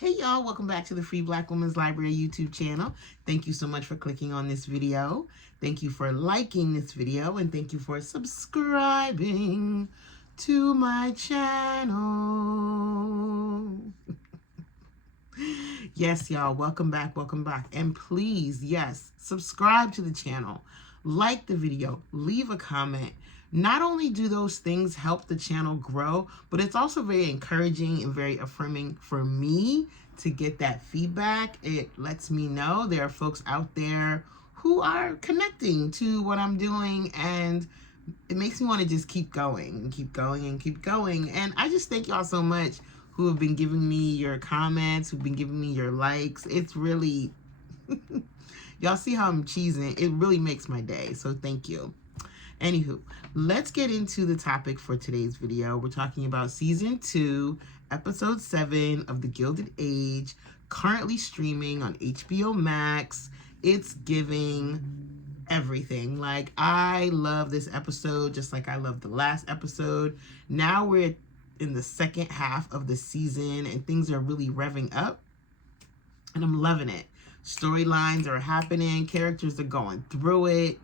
Hey y'all, welcome back to the Free Black Women's Library YouTube channel. Thank you so much for clicking on this video. Thank you for liking this video, and thank you for subscribing to my channel. Yes, y'all, welcome back, and please, yes, subscribe to the channel, like the video, leave a comment. Not only do those things help the channel grow, but it's also very encouraging and very affirming for me to get that feedback. It lets me know there are folks out there who are connecting to what I'm doing, and it makes me want to just keep going and keep going and keep going. And I just thank y'all so much who have been giving me your comments, who've been giving me your likes. It's really, y'all see how I'm cheesing. It really makes my day, so thank you. Anywho, let's get into the topic for today's video. We're talking about Season 2, Episode 7 of The Gilded Age, currently streaming on HBO Max. It's giving everything. Like, I love this episode just like I love the last episode. Now we're in the second half of the season, and things are really revving up, and I'm loving it. Storylines are happening, characters are going through it.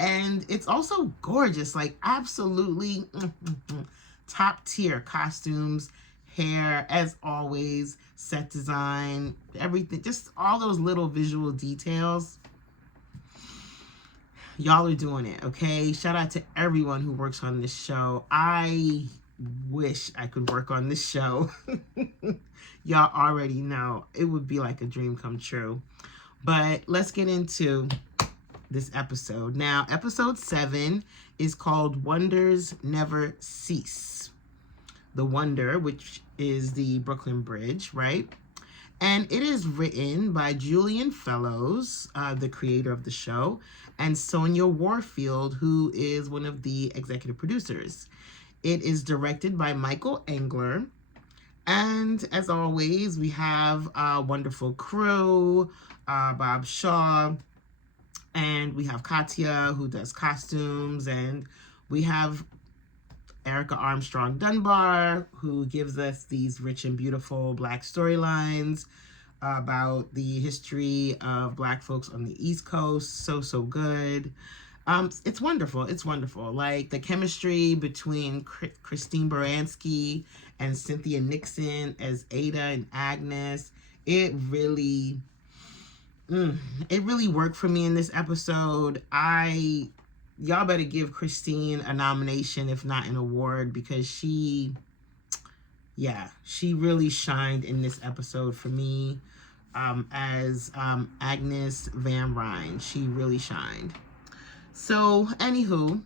And it's also gorgeous, like absolutely top tier costumes, hair, as always, set design, everything, just all those little visual details. Y'all are doing it, okay? Shout out to everyone who works on this show. I wish I could work on this show. Y'all already know it would be like a dream come true. But let's get into this episode. Now, episode 7 is called Wonders Never Cease. The Wonder, which is the Brooklyn Bridge, right? And it is written by Julian Fellows, the creator of the show, and Sonia Warfield, who is one of the executive producers. It is directed by Michael Engler. And as always, we have a wonderful crew, Bob Shaw, and we have Katya, who does costumes, and we have Erica Armstrong Dunbar, who gives us these rich and beautiful Black storylines about the history of Black folks on the East Coast. So good. It's wonderful. It's wonderful. Like, the chemistry between Christine Baranski and Cynthia Nixon as Ada and Agnes, it really worked for me in this episode. Y'all better give Christine a nomination, if not an award, because she really shined in this episode for me as Agnes Van Ryn. She really shined. So, anywho,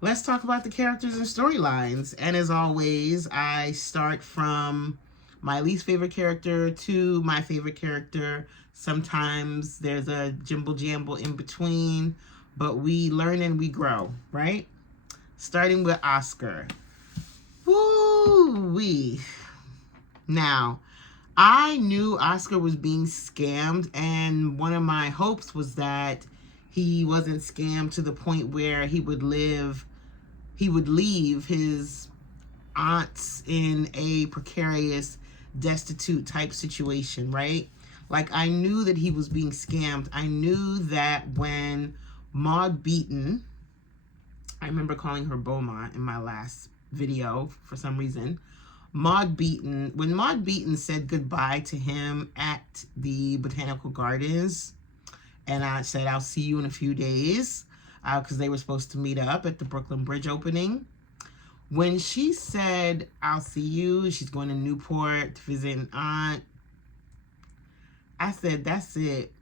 let's talk about the characters and storylines. And as always, I start from my least favorite character to my favorite character. Sometimes there's a jimble jamble in between, but we learn and we grow, right? Starting with Oscar. Woo-wee. Now, I knew Oscar was being scammed, and one of my hopes was that he wasn't scammed to the point where he would leave his aunts in a precarious, destitute type situation, right? Like, I knew that he was being scammed. I knew that when Maud Beaton, I remember calling her Beaumont in my last video for some reason, when Maud Beaton said goodbye to him at the Botanical Gardens, and I said, I'll see you in a few days, because they were supposed to meet up at the Brooklyn Bridge opening. When she said, I'll see you, she's going to Newport to visit an aunt, I said, that's it.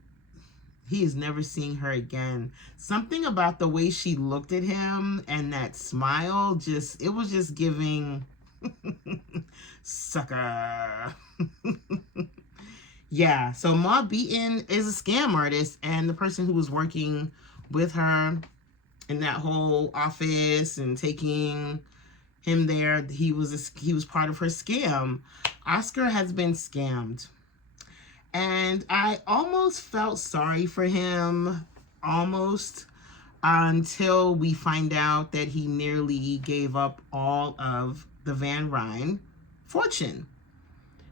He is never seeing her again. Something about the way she looked at him and that smile, it was just giving sucker. Yeah, so Maud Beaton is a scam artist, and the person who was working with her in that whole office and taking him there, he was part of her scam. Oscar has been scammed. And I almost felt sorry for him, until we find out that he nearly gave up all of the Van Ryn fortune.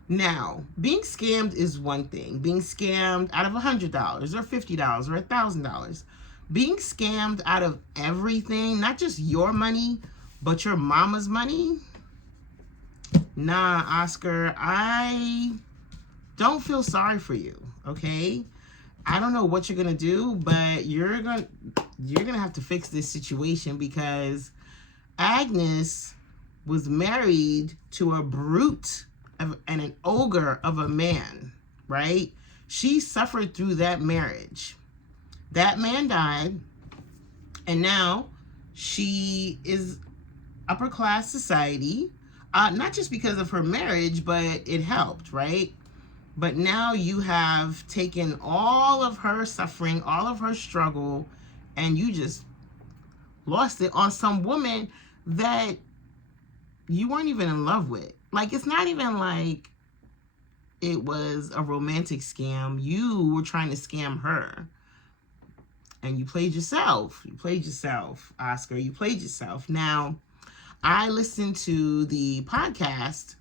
Now, being scammed is one thing. Being scammed out of $100 or $50 or $1,000. Being scammed out of everything, not just your money, but your mama's money. Nah, Oscar, I don't feel sorry for you, okay? I don't know what you're gonna do, but you're gonna have to fix this situation, because Agnes was married to a brute and an ogre of a man, right? She suffered through that marriage. That man died, and now she is upper class society, not just because of her marriage, but it helped, right? But now you have taken all of her suffering, all of her struggle, and you just lost it on some woman that you weren't even in love with. Like, it's not even like it was a romantic scam. You were trying to scam her. And you played yourself. You played yourself, Oscar. You played yourself. Now, I listened to the podcast,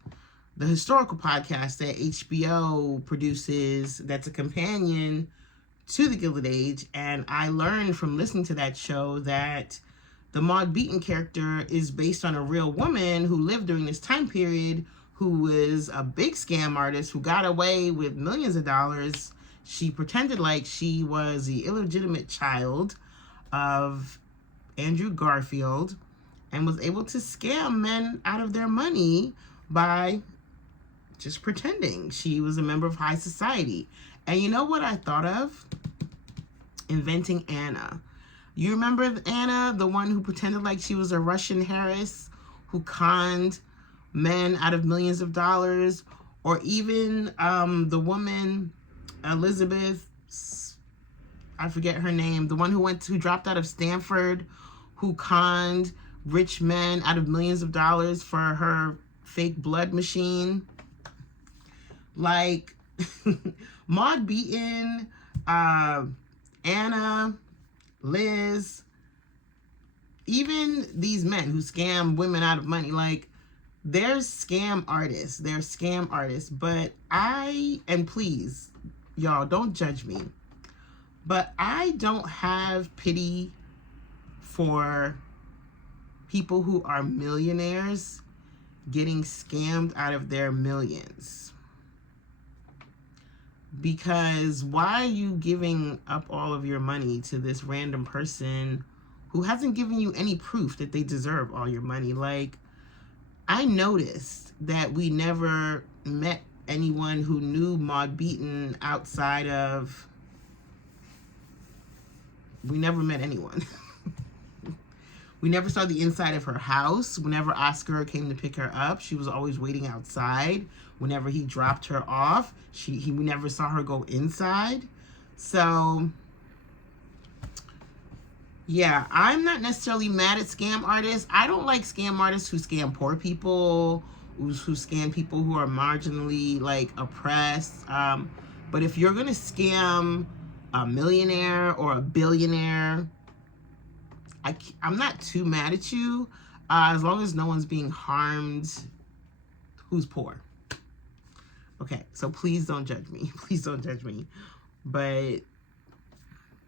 the historical podcast that HBO produces, that's a companion to the Gilded Age, and I learned from listening to that show that the Maud Beaton character is based on a real woman who lived during this time period, who was a big scam artist who got away with millions of dollars. She pretended like she was the illegitimate child of Andrew Garfield and was able to scam men out of their money by just pretending she was a member of high society. And you know what I thought of? Inventing Anna. You remember Anna, the one who pretended like she was a Russian heiress who conned men out of millions of dollars? Or even the woman, Elizabeth, I forget her name, the one who dropped out of Stanford, who conned rich men out of millions of dollars for her fake blood machine. Like, Maud Beaton, Anna, Liz, even these men who scam women out of money, like, they're scam artists. They're scam artists. But and please, y'all, don't judge me, but I don't have pity for people who are millionaires getting scammed out of their millions. Because why are you giving up all of your money to this random person who hasn't given you any proof that they deserve all your money? Like, I noticed that we never met anyone who knew Maud Beaton outside of... We never met anyone. We never saw the inside of her house. Whenever Oscar came to pick her up, she was always waiting outside. Whenever he dropped her off, we never saw her go inside. So, yeah, I'm not necessarily mad at scam artists. I don't like scam artists who scam poor people, who scam people who are marginally, like, oppressed. But if you're going to scam a millionaire or a billionaire, I'm not too mad at you, as long as no one's being harmed who's poor. Okay, so please don't judge me. Please don't judge me. But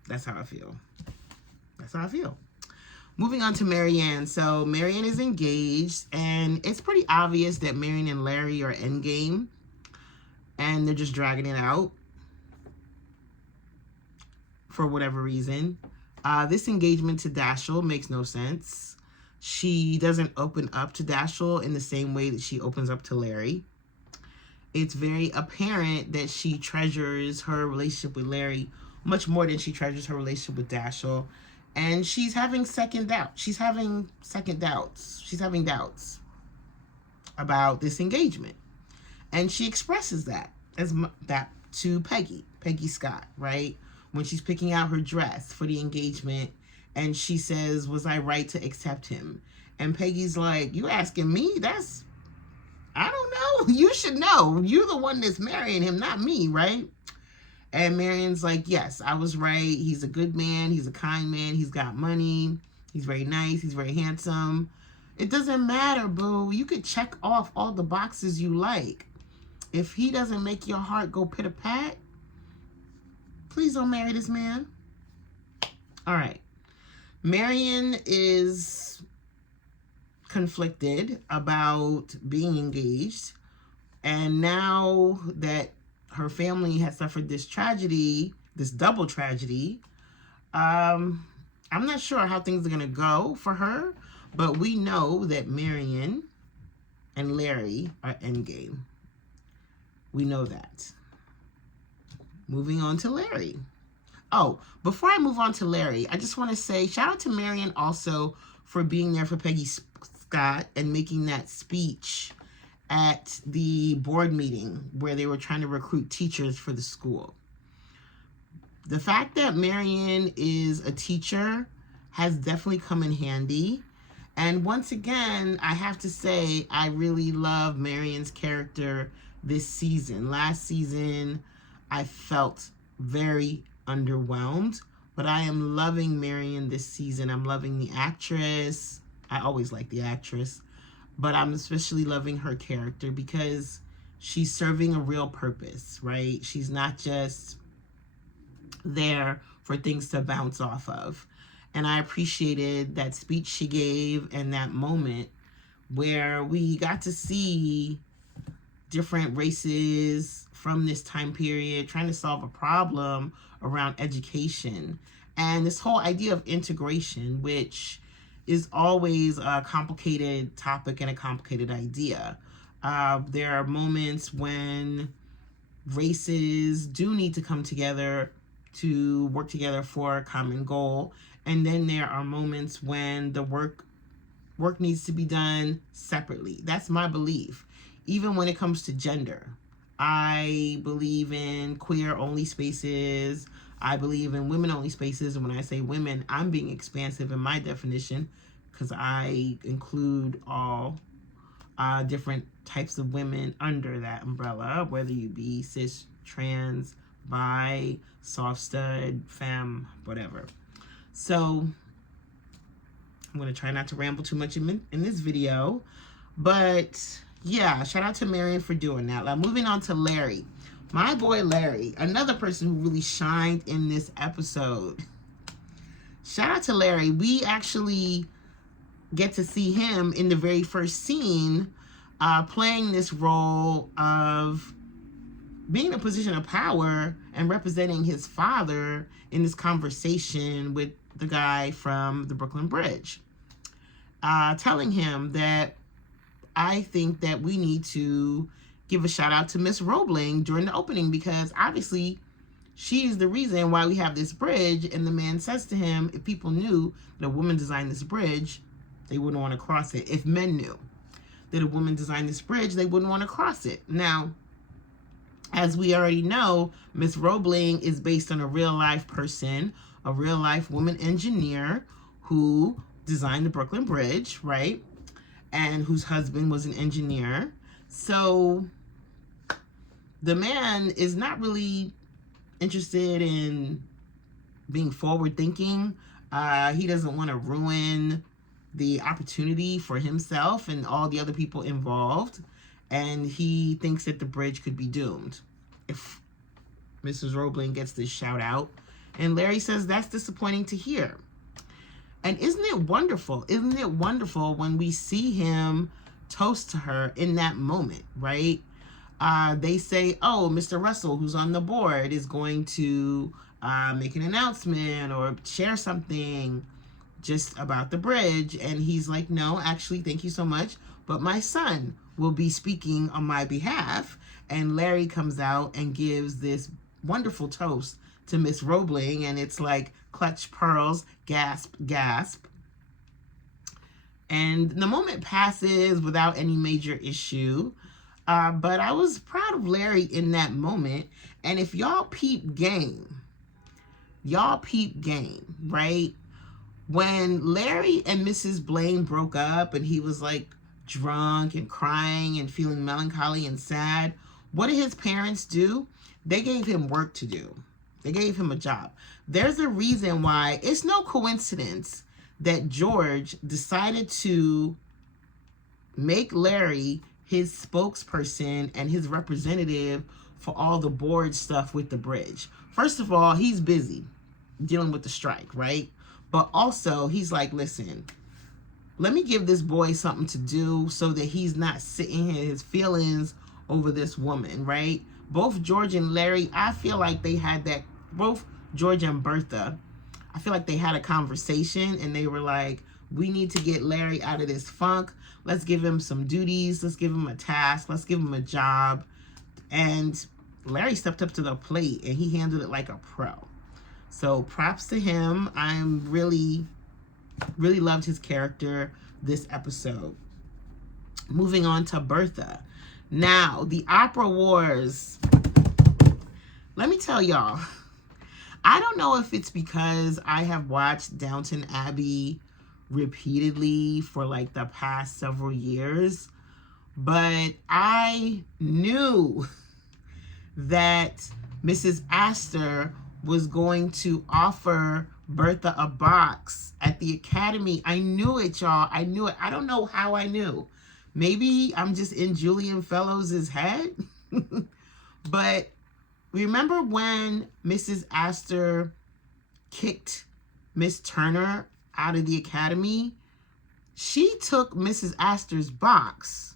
that's how I feel. That's how I feel. Moving on to Marianne. So Marianne is engaged, and it's pretty obvious that Marianne and Larry are endgame, and they're just dragging it out for whatever reason. This engagement to Dashiell makes no sense. She doesn't open up to Dashiell in the same way that she opens up to Larry. It's very apparent that she treasures her relationship with Larry much more than she treasures her relationship with Dashiell. And she's having second doubts. She's having doubts about this engagement. And she expresses that to Peggy Scott, right? When she's picking out her dress for the engagement, and she says, was I right to accept him? And Peggy's like, you asking me? I don't know. You should know. You're the one that's marrying him, not me, right? And Marianne's like, yes, I was right. He's a good man. He's a kind man. He's got money. He's very nice. He's very handsome. It doesn't matter, boo. You could check off all the boxes you like. If he doesn't make your heart go pit-a-pat, please don't marry this man. All right. Marion is conflicted about being engaged. And now that her family has suffered this tragedy, this double tragedy, I'm not sure how things are going to go for her. But we know that Marion and Larry are endgame. We know that. Moving on to Larry. Oh, before I move on to Larry, I just want to say shout out to Marion also for being there for Peggy Scott and making that speech at the board meeting where they were trying to recruit teachers for the school. The fact that Marion is a teacher has definitely come in handy. And once again, I have to say, I really love Marion's character this season. Last season, I felt very underwhelmed, but I am loving Marion this season. I'm loving the actress. I always like the actress, but I'm especially loving her character because she's serving a real purpose, right? She's not just there for things to bounce off of. And I appreciated that speech she gave and that moment where we got to see different races from this time period trying to solve a problem around education. And this whole idea of integration, which is always a complicated topic and a complicated idea. There are moments when races do need to come together to work together for a common goal. And then there are moments when the work needs to be done separately. That's my belief. Even when it comes to gender, I believe in queer-only spaces. I believe in women-only spaces. And when I say women, I'm being expansive in my definition because I include all different types of women under that umbrella, whether you be cis, trans, bi, soft stud, femme, whatever. So I'm going to try not to ramble too much in this video. But yeah, shout out to Marion for doing that. Now, moving on to Larry. My boy Larry, another person who really shined in this episode. Shout out to Larry. We actually get to see him in the very first scene playing this role of being in a position of power and representing his father in this conversation with the guy from the Brooklyn Bridge, telling him that I think that we need to give a shout out to Miss Roebling during the opening because obviously she's the reason why we have this bridge. And the man says to him, if people knew that a woman designed this bridge, they wouldn't want to cross it. If men knew that a woman designed this bridge, they wouldn't want to cross it. Now, as we already know, Miss Roebling is based on a real-life person, a real-life woman engineer who designed the Brooklyn Bridge, right? And whose husband was an engineer. So the man is not really interested in being forward-thinking. He doesn't want to ruin the opportunity for himself and all the other people involved. And he thinks that the bridge could be doomed if Mrs. Roebling gets this shout out. And Larry says that's disappointing to hear. And isn't it wonderful? Isn't it wonderful when we see him toast to her in that moment, right? They say, oh, Mr. Russell, who's on the board, is going to make an announcement or share something just about the bridge. And he's like, no, actually, thank you so much, but my son will be speaking on my behalf. And Larry comes out and gives this wonderful toast to Miss Roebling, and it's like clutch pearls, gasp, gasp. And the moment passes without any major issue. But I was proud of Larry in that moment. And if y'all peep game, right? When Larry and Mrs. Blaine broke up and he was like drunk and crying and feeling melancholy and sad, what did his parents do? They gave him work to do. They gave him a job. There's a reason why. It's no coincidence that George decided to make Larry his spokesperson and his representative for all the board stuff with the bridge. First of all, he's busy dealing with the strike, right? But also, he's like, listen, let me give this boy something to do so that he's not sitting in his feelings over this woman, right? Both George and Larry, I feel like they had that, both George and Bertha, I feel like they had a conversation and they were like, we need to get Larry out of this funk. Let's give him some duties. Let's give him a task. Let's give him a job. And Larry stepped up to the plate and he handled it like a pro. So props to him. I'm really loved his character this episode. Moving on to Bertha. Now, the Opera Wars. Let me tell y'all, I don't know if it's because I have watched Downton Abbey repeatedly for like the past several years, but I knew that Mrs. Astor was going to offer Bertha a box at the academy. I knew it, y'all. I knew it. I don't know how I knew. Maybe I'm just in Julian Fellows' head. But remember when Mrs. Astor kicked Miss Turner out of the academy? She took Mrs. Astor's box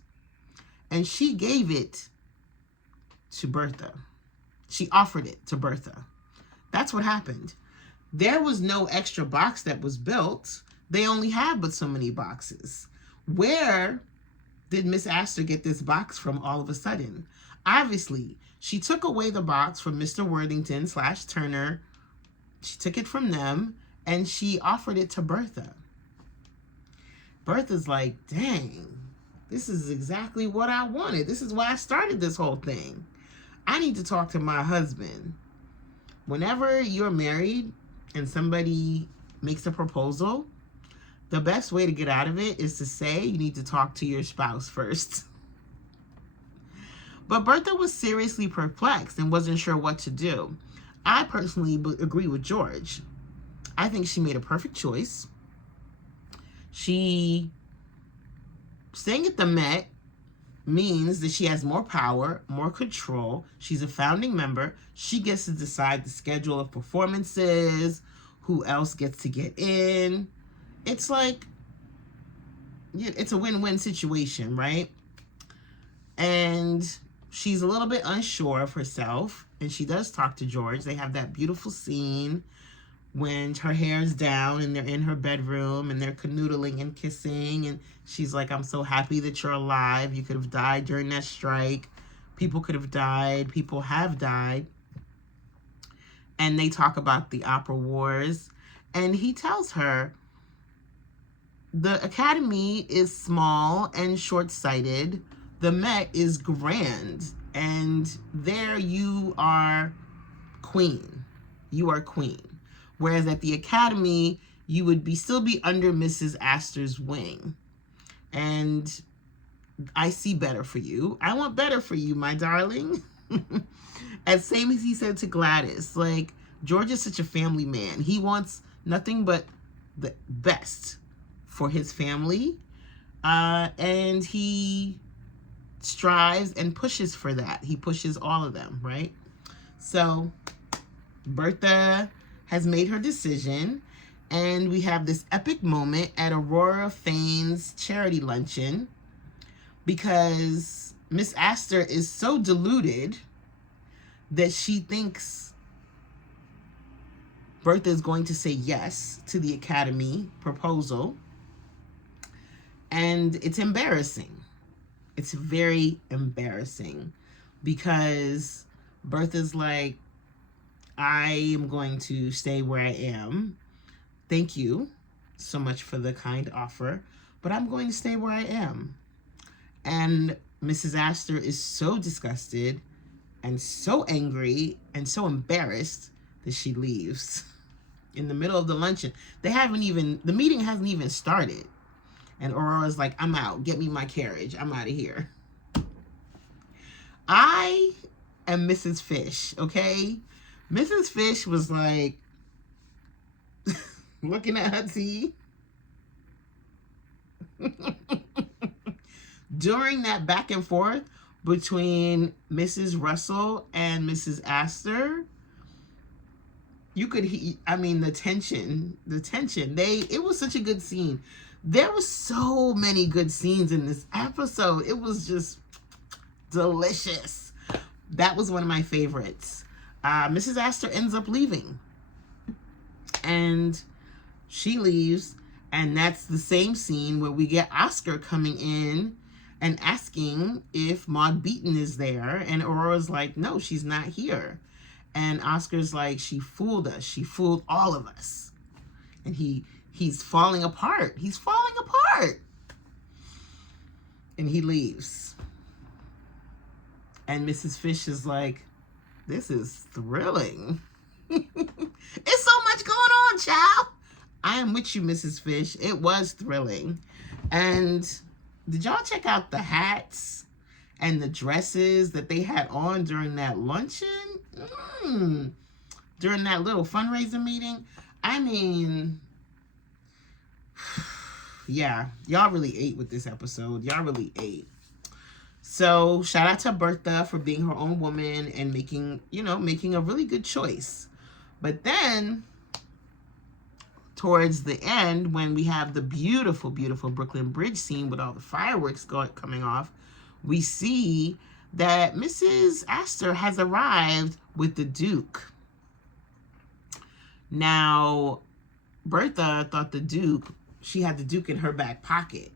and she gave it to Bertha. She offered it to Bertha. That's what happened. There was no extra box that was built. They only had but so many boxes. Where did Miss Astor get this box from all of a sudden? Obviously, she took away the box from Mr. Worthington / Turner. She took it from them and she offered it to Bertha. Bertha's like, dang, this is exactly what I wanted. This is why I started this whole thing. I need to talk to my husband. Whenever you're married and somebody makes a proposal, the best way to get out of it is to say you need to talk to your spouse first. But Bertha was seriously perplexed and wasn't sure what to do. I personally agree with George. I think she made a perfect choice. Staying at the Met means that she has more power, more control. She's a founding member. She gets to decide the schedule of performances, who else gets to get in. It's like, it's a win-win situation, right? And she's a little bit unsure of herself, and she does talk to George. They have that beautiful scene when her hair's down and they're in her bedroom and they're canoodling and kissing, and she's like, I'm so happy that you're alive. You could have died during that strike. People could have died. People have died. And they talk about the Opera Wars. And he tells her, the Academy is small and short-sighted. The Met is grand. And there you are queen. You are queen. Whereas at the Academy, you would still be under Mrs. Astor's wing. And I see better for you. I want better for you, my darling. As same as he said to Gladys, like, George is such a family man. He wants nothing but the best for his family. And he strives and pushes for that. He pushes all of them, right? So Bertha has made her decision, and we have this epic moment at Aurora Fane's charity luncheon because Miss Astor is so deluded that she thinks Bertha is going to say yes to the Academy proposal, and it's embarrassing. It's very embarrassing because Bertha's like, I am going to stay where I am. Thank you so much for the kind offer, but I'm going to stay where I am. And Mrs. Astor is so disgusted and so angry and so embarrassed that she leaves in the middle of the luncheon. The meeting hasn't even started. And Aurora's like, I'm out. Get me my carriage. I'm out of here. I am Mrs. Fish, okay? Mrs. Fish was like, looking at her tea, during that back and forth between Mrs. Russell and Mrs. Astor, you could, I mean, the tension, it was such a good scene. There were so many good scenes in this episode. It was just delicious. That was one of my favorites. Mrs. Astor ends up leaving. And she leaves, and that's the same scene where we get Oscar coming in and asking if Maud Beaton is there, and Aurora's like, no, she's not here. And Oscar's like, she fooled us. She fooled all of us. And he's falling apart. He's falling apart. And he leaves. And Mrs. Fish is like, this is thrilling. It's so much going on, child. I am with you, Mrs. Fish. It was thrilling. And did y'all check out the hats and the dresses that they had on during that luncheon? During that little fundraiser meeting? I mean, yeah, y'all really ate with this episode. Y'all really ate. So shout out to Bertha for being her own woman and making a really good choice. But then towards the end, when we have the beautiful, beautiful Brooklyn Bridge scene with all the fireworks coming off, we see that Mrs. Astor has arrived with the Duke. Now, Bertha thought she had the Duke in her back pocket.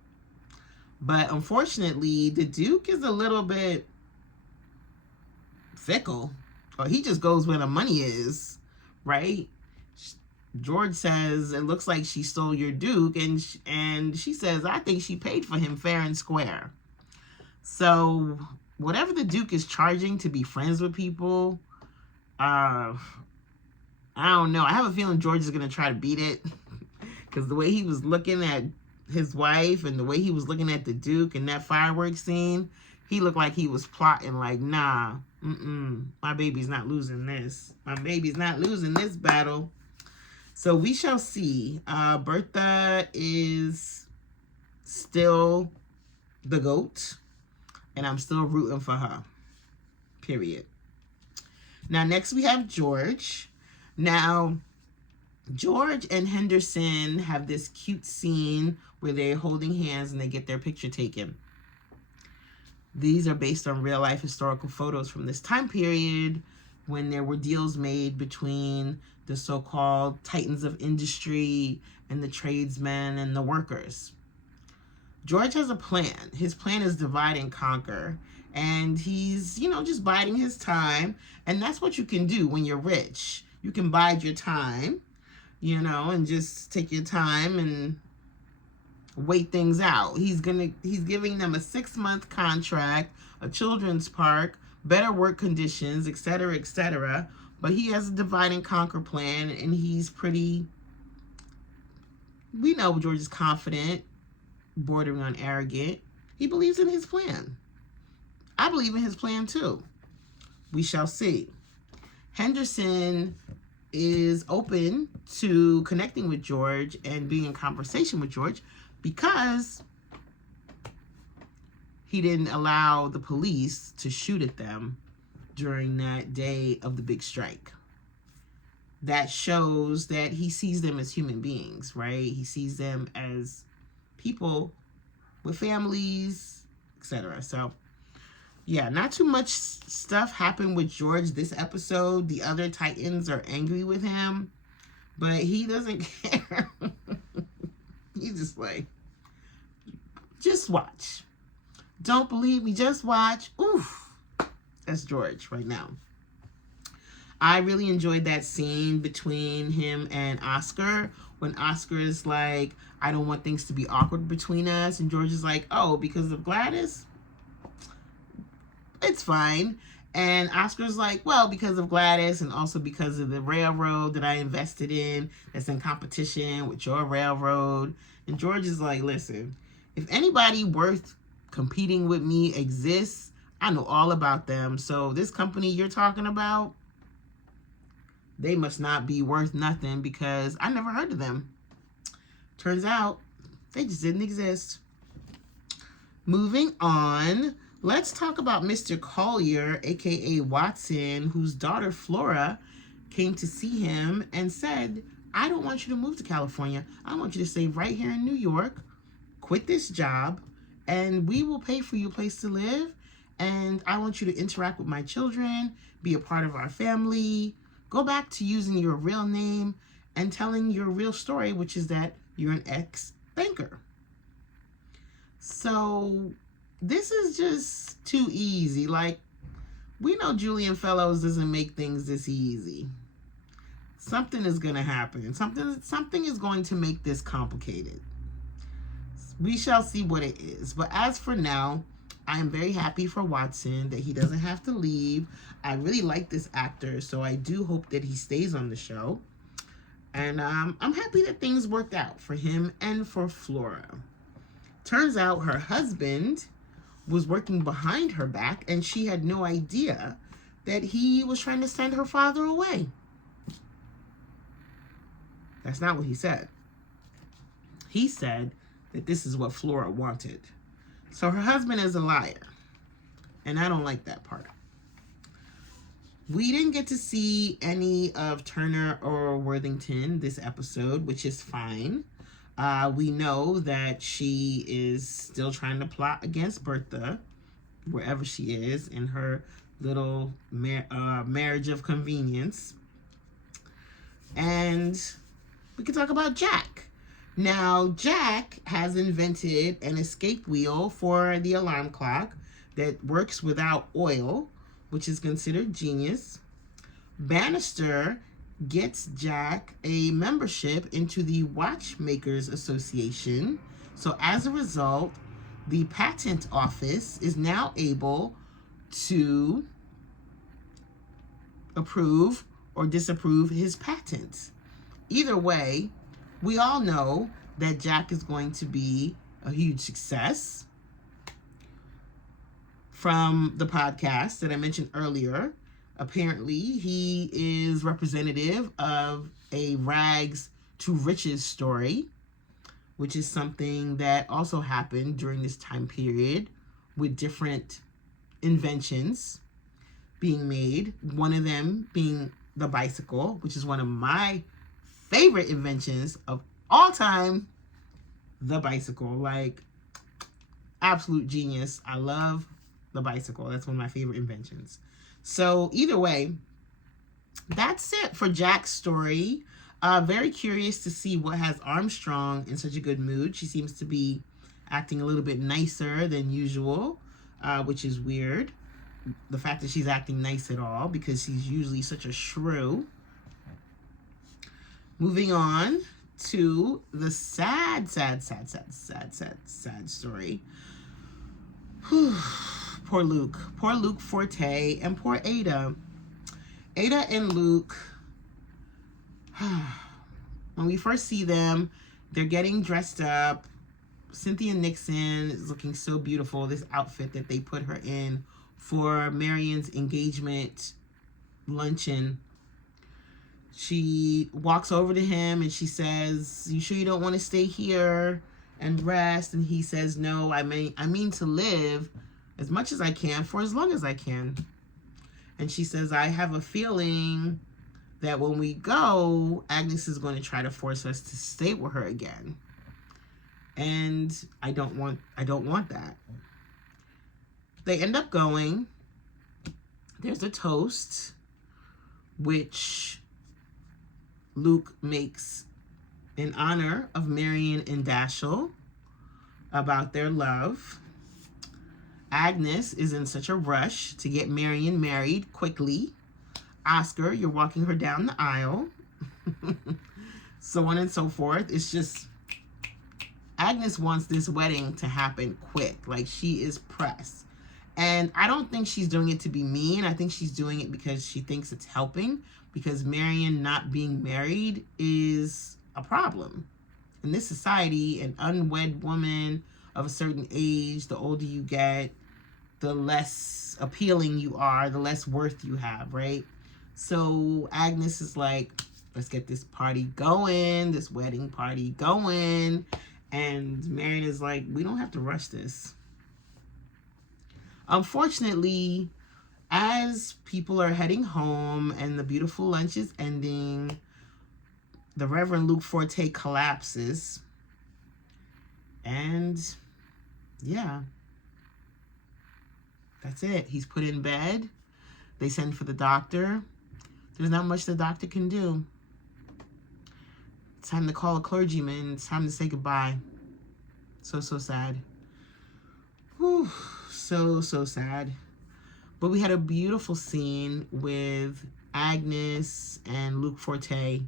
But unfortunately, the Duke is a little bit fickle. Or he just goes where the money is, right? George says, it looks like she stole your Duke. And she says, I think she paid for him fair and square. So whatever the Duke is charging to be friends with people, I don't know. I have a feeling George is going to try to beat it. Because the way he was looking at his wife and the way he was looking at the Duke and that fireworks scene, he looked like he was plotting like, nah, my baby's not losing this. My baby's not losing this battle. So we shall see. Bertha is still the GOAT, and I'm still rooting for her, period. Now, next we have George. Now, George and Henderson have this cute scene where they're holding hands and they get their picture taken. These are based on real life historical photos from this time period when there were deals made between the so-called titans of industry and the tradesmen and the workers. George has a plan. His plan is divide and conquer. And he's, just biding his time. And that's what you can do when you're rich. You can bide your time, and just take your time and wait things out. He's giving them a 6-month contract, a children's park, better work conditions, etc., etc. But he has a divide and conquer plan, and he's we know George is confident, bordering on arrogant. He believes in his plan. I believe in his plan too. We shall see. Henderson is open to connecting with George and being in conversation with George because he didn't allow the police to shoot at them during that day of the big strike. That shows that he sees them as human beings, right? He sees them as people with families, etc. So, yeah, not too much stuff happened with George this episode. The other Titans are angry with him, but he doesn't care. He's just like, just watch. Don't believe me, just watch. Oof. That's George right now. I really enjoyed that scene between him and Oscar when Oscar is like, I don't want things to be awkward between us. And George is like, oh, because of Gladys? It's fine. And Oscar's like, well, because of Gladys and also because of the railroad that I invested in that's in competition with your railroad. And George is like, listen, if anybody worth competing with me exists, I know all about them. So this company you're talking about, they must not be worth nothing because I never heard of them. Turns out they just didn't exist. Moving on, let's talk about Mr. Collier, aka Watson, whose daughter Flora came to see him and said, I don't want you to move to California. I want you to stay right here in New York, quit this job, and we will pay for you a place to live. And I want you to interact with my children, be a part of our family, go back to using your real name and telling your real story, which is that you're an ex-banker. So this is just too easy. Like, we know Julian Fellows doesn't make things this easy. Something is going to happen. Something is going to make this complicated. We shall see what it is. But as for now, I am very happy for Watson that he doesn't have to leave. I really like this actor, so I do hope that he stays on the show. And I'm happy that things worked out for him and for Flora. Turns out her husband was working behind her back, and she had no idea that he was trying to send her father away. That's not what he said. He said that this is what Flora wanted. So her husband is a liar, and I don't like that part. We didn't get to see any of Turner or Worthington this episode, which is fine. We know that she is still trying to plot against Bertha, wherever she is, in her little marriage of convenience. And we can talk about Jack. Now, Jack has invented an escape wheel for the alarm clock that works without oil, which is considered genius. Bannister gets Jack a membership into the Watchmakers Association. So as a result, the patent office is now able to approve or disapprove his patents. Either way, we all know that Jack is going to be a huge success. From the podcast that I mentioned earlier, apparently he is representative of a rags to riches story, which is something that also happened during this time period with different inventions being made. One of them being the bicycle, which is one of my favorite inventions of all time. The bicycle, like, absolute genius. I love the bicycle. That's one of my favorite inventions. So either way, that's it for Jack's story. Very curious to see what has Armstrong in such a good mood. She seems to be acting a little bit nicer than usual, which is weird. The fact that she's acting nice at all, because she's usually such a shrew. Moving on to the sad story. Poor Luke Forte, and poor Ada. Ada and Luke, when we first see them, they're getting dressed up. Cynthia Nixon is looking so beautiful, this outfit that they put her in for Marion's engagement luncheon. She walks over to him and she says, "You sure you don't want to stay here and rest?" And he says, "No, I mean to live as much as I can for as long as I can." And she says, "I have a feeling that when we go, Agnes is going to try to force us to stay with her again. And I don't want that." They end up going. There's a toast, which Luke makes in honor of Marion and Dashiell about their love. Agnes is in such a rush to get Marion married quickly. Oscar, you're walking her down the aisle. So on and so forth. It's just, Agnes wants this wedding to happen quick. Like, she is pressed. And I don't think she's doing it to be mean. I think she's doing it because she thinks it's helping. Because Marion not being married is a problem. In this society, an unwed woman of a certain age, the older you get, the less appealing you are, the less worth you have, right? So Agnes is like, let's get this party going, this wedding party going. And Marion is like, we don't have to rush this. Unfortunately, as people are heading home and the beautiful lunch is ending, the Reverend Luke Forte collapses. And yeah, that's it. He's put in bed. They send for the doctor. There's not much the doctor can do. It's time to call a clergyman. It's time to say goodbye. So sad. Whew. So sad. But we had a beautiful scene with Agnes and Luke Forte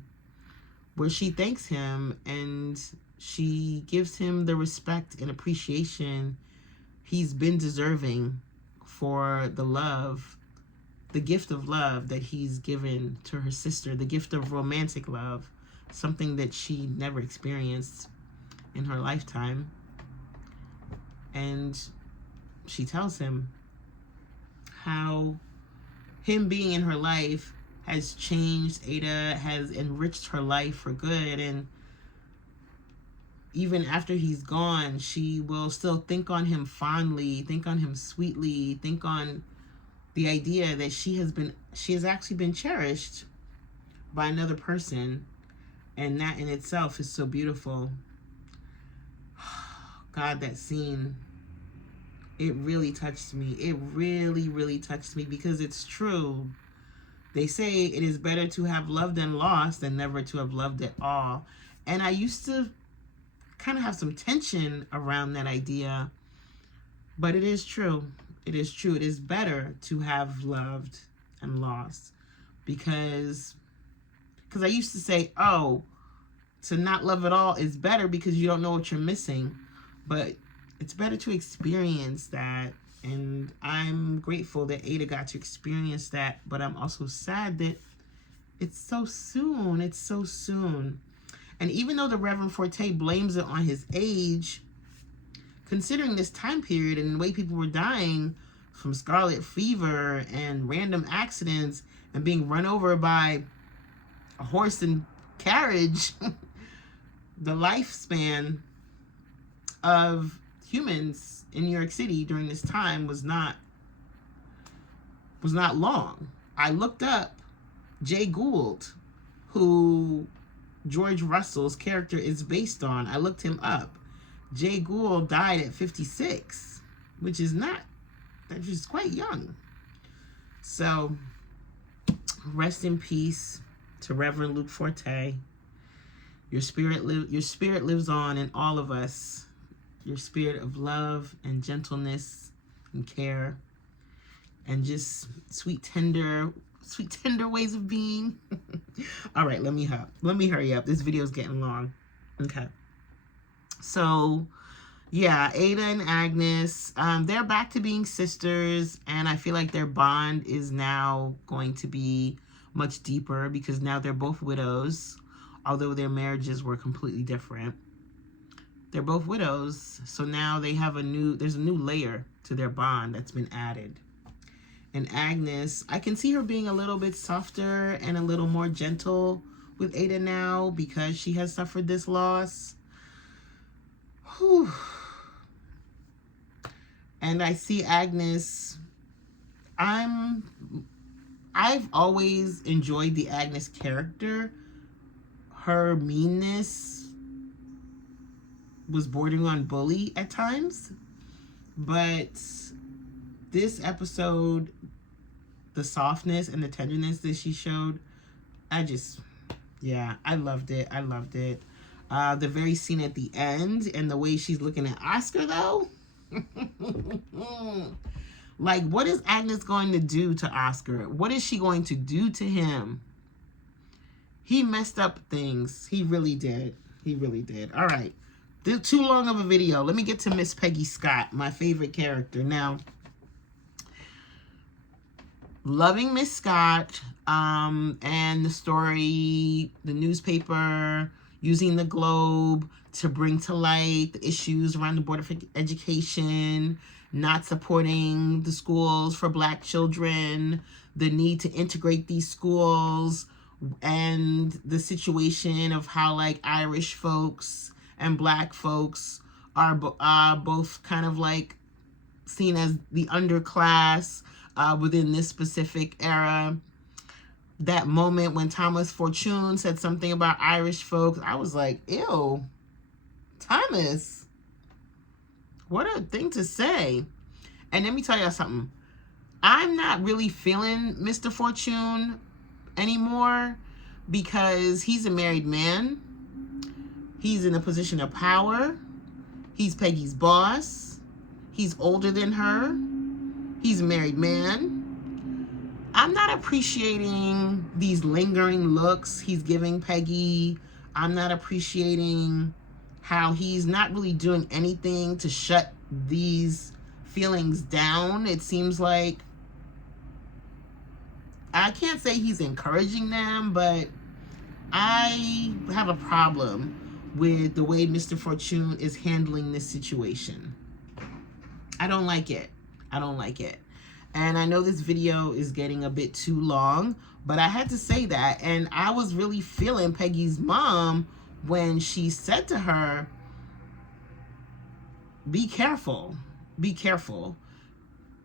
where she thanks him and she gives him the respect and appreciation he's been deserving for the love, the gift of love that he's given to her sister, the gift of romantic love, something that she never experienced in her lifetime. And she tells him how him being in her life has changed Ada, has enriched her life for good, and even after he's gone, she will still think on him fondly, think on him sweetly, think on the idea that she has actually been cherished by another person, and that in itself is so beautiful. God, that scene, it really touched me. It really touched me because it's true. They say it is better to have loved and lost than never to have loved at all. And I used to kind of have some tension around that idea, but it is true. It is true. It is better to have loved and lost because I used to say, oh, to not love at all is better because you don't know what you're missing. But it's better to experience that. And I'm grateful that Ada got to experience that. But I'm also sad that it's so soon. It's so soon. And even though the Reverend Forte blames it on his age, considering this time period and the way people were dying from scarlet fever and random accidents and being run over by a horse and carriage, the lifespan of humans in New York City during this time was not long. I looked up Jay Gould, who George Russell's character is based on. I looked him up. Jay Gould died at 56, which is quite young. So rest in peace to Reverend Luke Forte. Your spirit lives on in all of us. Your spirit of love and gentleness and care and just sweet tender ways of being. All right, let me hurry up. This video is getting long. Okay. So, yeah, Ada and Agnes, they're back to being sisters, and I feel like their bond is now going to be much deeper because now they're both widows, although their marriages were completely different. They're both widows, so now they have there's a new layer to their bond that's been added. And Agnes, I can see her being a little bit softer and a little more gentle with Ada now because she has suffered this loss. Whew. And I see Agnes, I've always enjoyed the Agnes character. Her meanness was bordering on bully at times, but this episode, the softness and the tenderness that she showed, I loved it. I loved it. The very scene at the end and the way she's looking at Oscar, though. Like, what is Agnes going to do to Oscar? What is she going to do to him? He messed up things. He really did. He really did. All right. Too long of a video. Let me get to Miss Peggy Scott, my favorite character. Now, loving Miss Scott, and the story, the newspaper, using the Globe to bring to light the issues around the Board of Education, not supporting the schools for Black children, the need to integrate these schools, and the situation of how, like, Irish folks and Black folks are both kind of like seen as the underclass within this specific era. That moment when Thomas Fortune said something about Irish folks, I was like, ew, Thomas, what a thing to say. And let me tell y'all something. I'm not really feeling Mr. Fortune anymore because he's a married man. He's in a position of power. He's Peggy's boss. He's older than her. He's a married man. I'm not appreciating these lingering looks he's giving Peggy. I'm not appreciating how he's not really doing anything to shut these feelings down. It seems like, I can't say he's encouraging them, but I have a problem with the way Mr. Fortune is handling this situation. I don't like it. I don't like it. And I know this video is getting a bit too long, but I had to say that. And I was really feeling Peggy's mom when she said to her, be careful, be careful.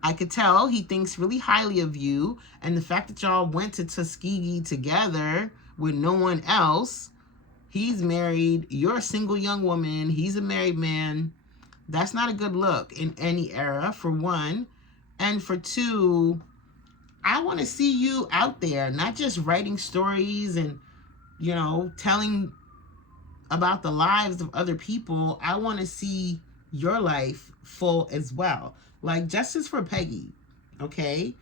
I could tell he thinks really highly of you. And the fact that y'all went to Tuskegee together with no one else, he's married, you're a single young woman, he's a married man. That's not a good look in any era, for one. And for two, I want to see you out there, not just writing stories and, you know, telling about the lives of other people. I want to see your life full as well. Like, justice for Peggy, okay?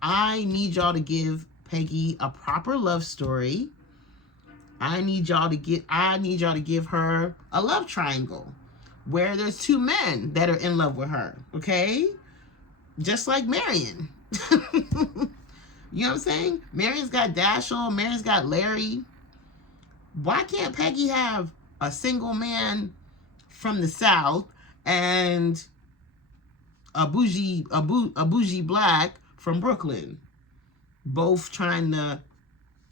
I need y'all to give Peggy a proper love story. I need y'all to give her a love triangle where there's two men that are in love with her, okay? Just like Marion. You know what I'm saying? Marion's got Dashiell, Marion's got Larry. Why can't Peggy have a single man from the South and a bougie black from Brooklyn, both trying to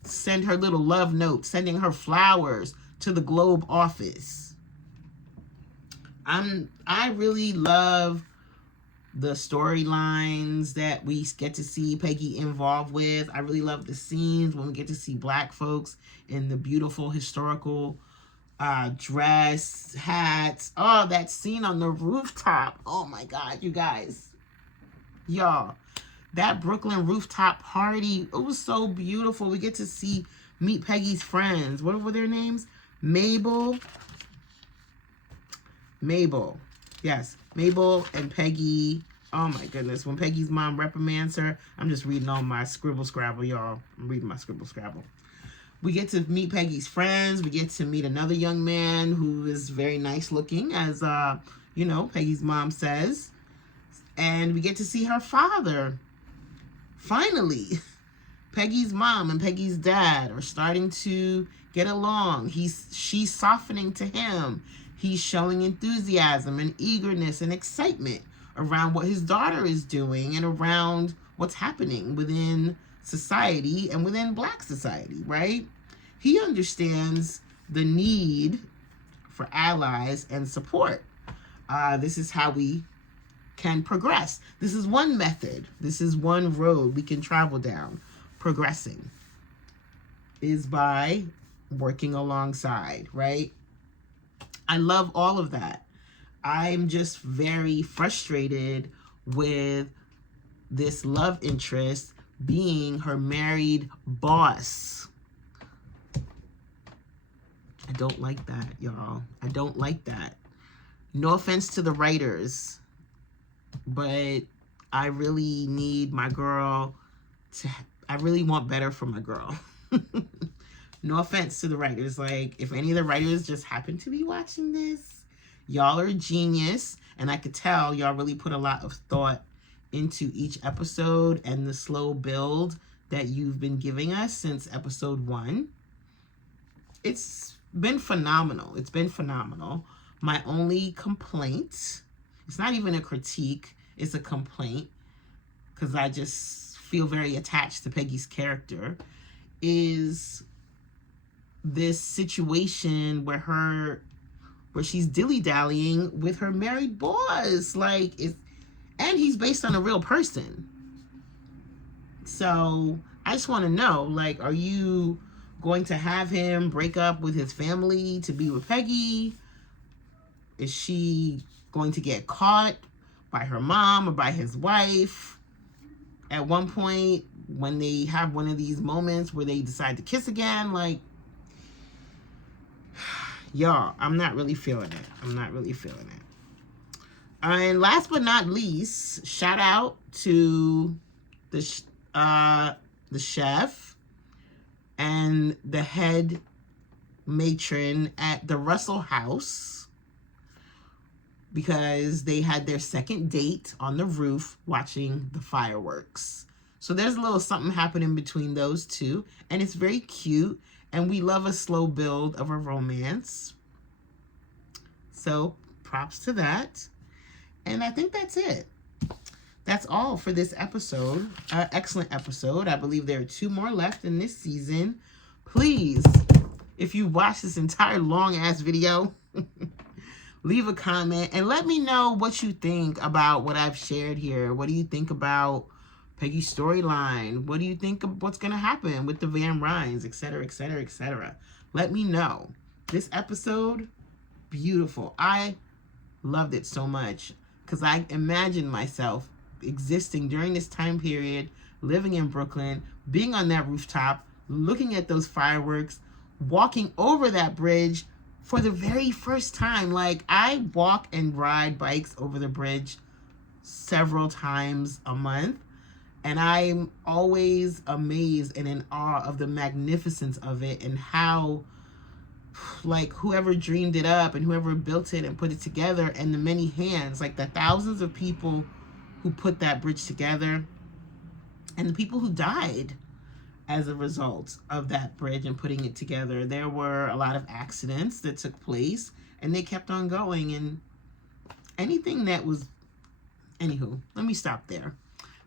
send her little love note, sending her flowers to the Globe office? I really love the storylines that we get to see Peggy involved with. I really love the scenes when we get to see black folks in the beautiful historical dress, hats. Oh, that scene on the rooftop. Oh my God, you guys. Y'all, that Brooklyn rooftop party, it was so beautiful. We get to meet Peggy's friends. What were their names? Mabel. Yes, Mabel and Peggy. Oh my goodness. When Peggy's mom reprimands her, I'm just reading all my scribble scrabble, y'all. I'm reading my scribble scrabble. We get to meet Peggy's friends. We get to meet another young man who is very nice looking, as, you know, Peggy's mom says. And we get to see her father. Finally, Peggy's mom and Peggy's dad are starting to get along. She's softening to him. He's showing enthusiasm and eagerness and excitement around what his daughter is doing and around what's happening within society and within black society, right? He understands the need for allies and support. This is how we can progress. This is one method. This is one road we can travel down. Progressing is by working alongside, right? I love all of that. I'm just very frustrated with this love interest being her married boss. I don't like that, y'all. I don't like that. No offense to the writers, but I really need my girl to, I really want better for my girl. No offense to the writers. Like, if any of the writers just happen to be watching this, y'all are a genius. And I could tell y'all really put a lot of thought into each episode and the slow build that you've been giving us since episode 1. It's been phenomenal. It's been phenomenal. My only complaint, it's not even a critique, it's a complaint, because I just feel very attached to Peggy's character, is this situation where she's dilly-dallying with her married boss. Like, And he's based on a real person. So I just want to know, like, are you going to have him break up with his family to be with Peggy? Is she going to get caught by her mom or by his wife at one point when they have one of these moments where they decide to kiss again? Like, y'all, I'm not really feeling it. I'm not really feeling it. And last but not least, shout out to the chef and the head matron at the Russell house, because they had their second date on the roof watching the fireworks. So there's a little something happening between those two, and it's very cute, and we love a slow build of a romance. So props to that. And I think that's it. That's all for this episode. Excellent episode. I believe there are 2 more left in this season. Please, if you watch this entire long-ass video, leave a comment and let me know what you think about what I've shared here. What do you think about Peggy's storyline? What do you think of what's going to happen with the Van Ryns, etc., etc., etc.? Let me know. This episode, beautiful. I loved it so much because I imagined myself existing during this time period, living in Brooklyn, being on that rooftop, looking at those fireworks, walking over that bridge for the very first time. Like, I walk and ride bikes over the bridge several times a month, and I'm always amazed and in awe of the magnificence of it, and how, like, whoever dreamed it up and whoever built it and put it together, and the many hands, like the thousands of people who put that bridge together, and the people who died as a result of that bridge and putting it together. There were a lot of accidents that took place, and they kept on going, and anything that was... Anywho, let me stop there.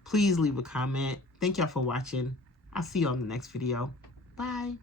Please leave a comment. Thank y'all for watching. I'll see you on the next video. Bye.